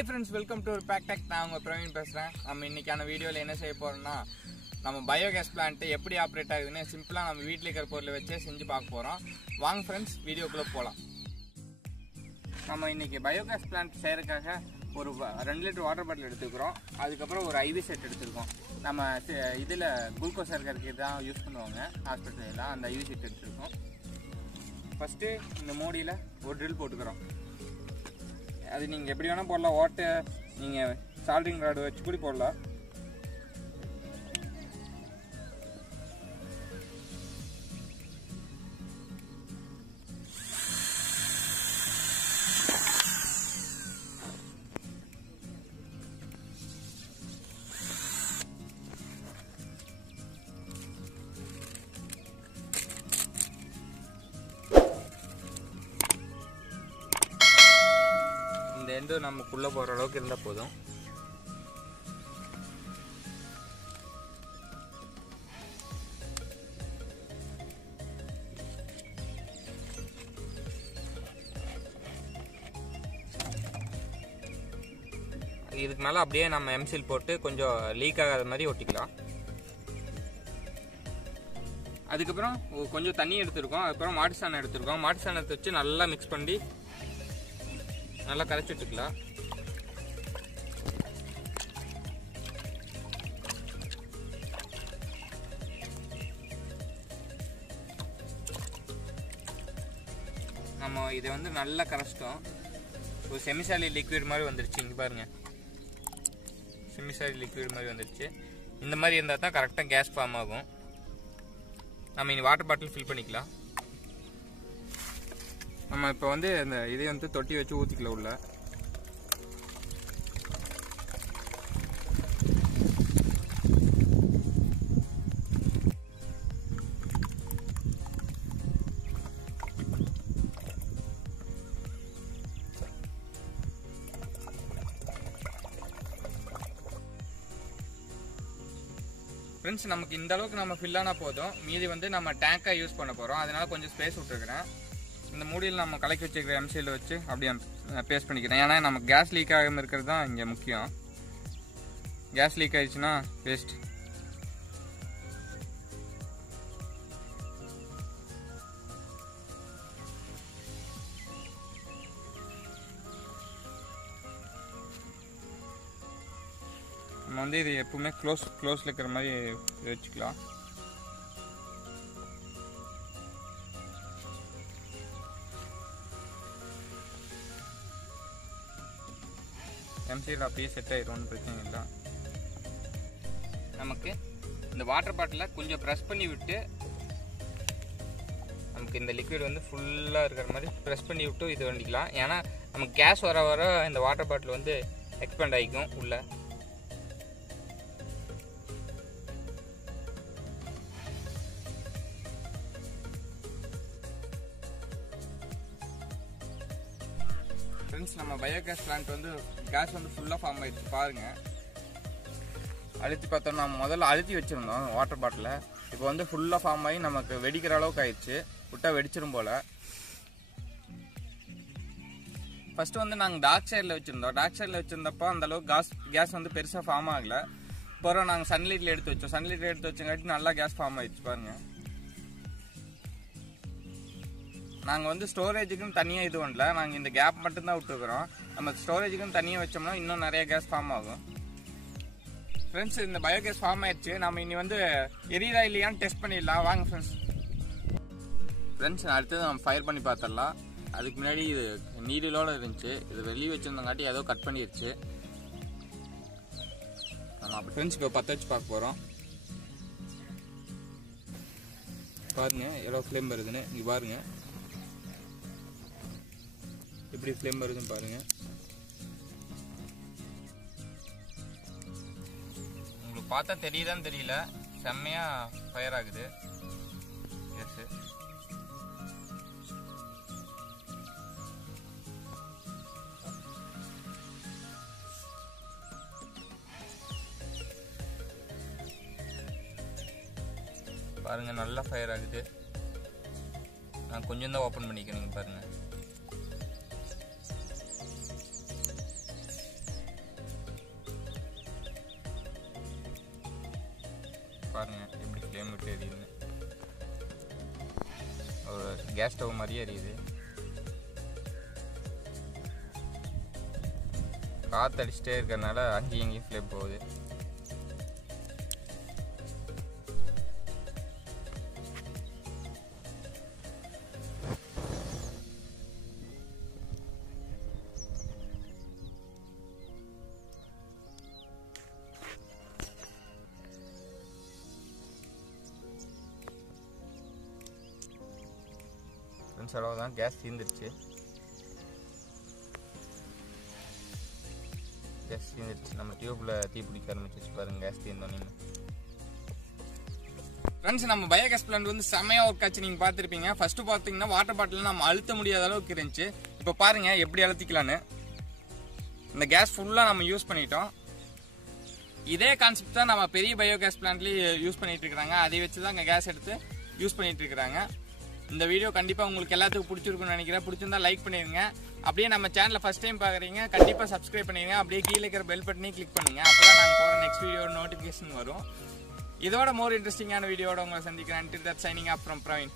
Hi friends, welcome to Pack Tech. நான் உங்க பிரவீன் பேசுறேன். நம்ம இன்னைக்கான வீடியோல என்ன செய்ய போறோம்னா நம்ம பயோகேஸ் பிளான்ட் எப்படி ஆபரேட் ஆகுதுன்னு சிம்பிளா நம்ம வீட்ல இருக்கிற பொருளை வச்சே செஞ்சு பார்க்க போறோம். வாங்க फ्रेंड्स வீடியோக்குள்ள போலாம். நம்ம இன்னைக்கு பயோகேஸ் பிளான்ட் செய்யறதுக்காக ஒரு 2 லிட்டர் வாட்டர் பாட்டில் எடுத்துக்கிறோம். அதுக்கு அப்புறம் ஒரு IV செட் எடுத்துக்கிறோம். நம்ம இதுல குளுக்கோஸ் இருக்கிறதுக்கு தான் யூஸ் பண்ணுவாங்க ஹாஸ்பிடல்ல. அந்த IV செட் எடுத்துக்கிறோம். ஃபர்ஸ்ட் இந்த மோடியில ஒரு ட்ரில் போட்டுக்கிறோம். அது நீங்கள் எப்படி வேணால் போடலாம். ஓட்டை நீங்கள் சால்ட்ரிங் ராடு வச்சு கூட போடலாம். இந்த எண்டு நமக்குள்ளே போகிற அளவுக்கு இருந்தால் போதும். இதுக்கு மேலே அப்படியே நம்ம எம்சில் போட்டு கொஞ்சம் லீக் ஆகாத மாதிரி ஒட்டிக்கலாம். அதுக்கப்புறம் கொஞ்சம் தண்ணி எடுத்துருக்கோம். அதுக்கப்புறம் மாட்டு சாணம் எடுத்துருக்கோம். மாட்டு சாணத்தை வச்சு நல்லா மிக்ஸ் பண்ணி நல்லா கரைச்சி விட்டுக்கலாம். நம்ம இதை வந்து நல்லா கரைச்சிட்டோம். ஒரு செமிசாலி லிக்விட் மாதிரி வந்துருச்சு. இங்கே பாருங்க, செமிசாலி லிக்விட் மாதிரி வந்துருச்சு. இந்த மாதிரி இருந்தால் தான் கரெக்டாக கேஸ் ஃபார்ம் ஆகும். நம்ம இனி வாட்டர் பாட்டில் ஃபில் பண்ணிக்கலாம். நம்ம இப்போ வந்து இந்த இதை வந்து தொட்டி வச்சு ஊற்றிக்கலாம் உள்ள. ஃப்ரெண்ட்ஸ், நமக்கு இந்த அளவுக்கு நம்ம ஃபில் ஆனால் போதும். மீதி வந்து நம்ம டேங்காக யூஸ் பண்ண போகிறோம். அதனால கொஞ்சம் ஸ்பேஸ் விட்டுருக்குறேன். இந்த மூடியில் நம்ம கலக்கி வச்சுக்கிற எம்சியில் வச்சு அப்படியே பேஸ்ட் பண்ணிக்கிறேன். ஏன்னா நமக்கு கேஸ் லீக் ஆகாமல் இருக்கிறது தான் இங்கே முக்கியம். கேஸ் லீக் ஆயிடுச்சுன்னா வேஸ்ட். நம்ம வந்து இது எப்பவுமே க்ளோஸில் இருக்கிற மாதிரி வச்சுக்கலாம். எம்சியில் அப்படியே செட் ஆயிடும், ஒன்றும் பிரச்சனை இல்லை. நமக்கு இந்த வாட்டர் பாட்டிலில் கொஞ்சம் ப்ரெஸ் பண்ணி விட்டு நமக்கு இந்த லிக்விட் வந்து ஃபுல்லாக இருக்கிற மாதிரி ப்ரெஸ் பண்ணி விட்டு இது பண்ணிக்கலாம். ஏன்னா நமக்கு கேஸ் வர வர இந்த வாட்டர் பாட்டில் வந்து எக்ஸ்பேண்ட் ஆகிக்கும் உள்ள. ஃப்ரெண்ட்ஸ், நம்ம பயோகேஸ் பிளான்ட் வந்து கேஸ் வந்து ஃபுல்லாக ஃபார்ம் ஆகிடுச்சு பாருங்கள். அழுத்தி பார்த்தோம்னா நம்ம முதல்ல அழுத்தி வச்சுருந்தோம் வாட்டர் பாட்டிலை. இப்போ வந்து ஃபுல்லாக ஃபார்ம் ஆகி நமக்கு வெடிக்கிற அளவுக்கு ஆயிடுச்சு. விட்டால் வெடிச்சிடும் போல். ஃபஸ்ட்டு வந்து நாங்கள் டார்க் சைடில் வச்சுருந்தோம். டார்க் சைடில் வச்சுருந்தப்போ அந்தளவுக்கு கேஸ் வந்து பெருசாக ஃபார்ம் ஆகலை. அப்புறம் நாங்கள் சன்லைட்டில் எடுத்து வச்சோம். சன்லைட்டில் எடுத்து வச்சங்காட்டி நல்லா கேஸ் ஃபார்ம் ஆகிடுச்சு பாருங்கள். நாங்கள் வந்து ஸ்டோரேஜுக்குன்னு தனியாக இது பண்ணல. நாங்கள் இந்த கேப் மட்டும்தான் விட்டுருக்குறோம். நம்ம ஸ்டோரேஜுக்குன்னு தனியாக வச்சோம்னா இன்னும் நிறைய கேஸ் ஃபார்ம் ஆகும். ஃப்ரெண்ட்ஸ், இந்த பயோகேஸ் ஃபார்ம் ஆயிடுச்சு. நம்ம இனி வந்து எரியுதா இல்லையான்னு டெஸ்ட் பண்ணிடலாம். வாங்க ஃப்ரெண்ட்ஸ், அடுத்தது நம்ம ஃபயர் பண்ணி பார்த்துடலாம். அதுக்கு முன்னாடி இது நீடிலோடு இருந்துச்சு. இது வெளியே வச்சுருந்தங்காட்டி ஏதோ கட் பண்ணிடுச்சு. நம்ம அப்போ ஃப்ரெண்ட்ஸ் இப்போ பற்ற வச்சு பார்க்க போகிறோம். பாருங்க எவ்வளோ ஃப்ளேம் வருதுன்னு. இங்கே பாருங்க எப்படி ஃப்ளேம் வருதுன்னு பாருங்க. உங்களுக்கு பார்த்தா தெரியுதான்னு தெரியல, செம்மையா ஃபயர் ஆகுது. எஸ், பாருங்க நல்லா ஃபயர் ஆகுது. நான் கொஞ்சம் தான் ஓப்பன் பண்ணிக்கிறேன் பாருங்க. எப்படி எரியுதுன்னு. ஒரு கேஸ் ஸ்டவ் மாதிரியே எரியுது. காற்று அடிச்சுட்டே இருக்கிறதுனால அங்கேயும் இங்கேயும் ஃப்ளேம் போகுது. ஃப்ரெண்ட்ஸ் அவ்வளோதான், கேஸ் தீர்ந்துருச்சு. கேஸ் தீர்ந்துருச்சு. நம்ம டியூப்பில் தீ பிடிக்க ஆரம்பிச்சிச்சு பாருங்கள் கேஸ் தீர்ந்தோன்னே. ஃப்ரெண்ட்ஸ் நம்ம பயோகேஸ் பிளான்ட் வந்து செமையாக ஒர்க் ஆச்சு. நீங்கள் பார்த்துருப்பீங்க. ஃபஸ்ட்டு பார்த்தீங்கன்னா வாட்டர் பாட்டில் நம்ம அழுத்த முடியாத அளவுக்கு இருந்துச்சு. இப்போ பாருங்கள் எப்படி அழுத்திக்கலான்னு. இந்த கேஸ் ஃபுல்லாக நம்ம யூஸ் பண்ணிட்டோம். இதே கான்செப்ட் தான் நம்ம பெரிய பயோகேஸ் பிளான்ட்லேயும் யூஸ் பண்ணிட்டு இருக்கிறாங்க. அதை வச்சு தான் இங்கே கேஸ் எடுத்து யூஸ் பண்ணிட்டு இருக்கிறாங்க. இந்த வீடியோ கண்டிப்பாக உங்களுக்கு எல்லாத்துக்கும் பிடிச்சிருக்குன்னு நினைக்கிறேன். பிடிச்சிருந்தா லைக் பண்ணிடுங்க. அப்படியே நம்ம சேனலை ஃபஸ்ட் டைம் பார்க்குறீங்க கண்டிப்பாக சப்ஸ்கிரைப் பண்ணிடுங்க. அப்படியே கீழே இருக்கிற பெல் பட்டனையும் கிளிக் பண்ணுங்கள். அப்போ தான் நாங்கள் போகிற நெக்ஸ்ட் வீடியோட நோட்டிஃபிகேஷன் வரும். இதோட மோர் இன்ட்ரெஸ்டிங்கான வீடியோட உங்களை சந்திக்கிறேன். Until that, signing off from Praveen.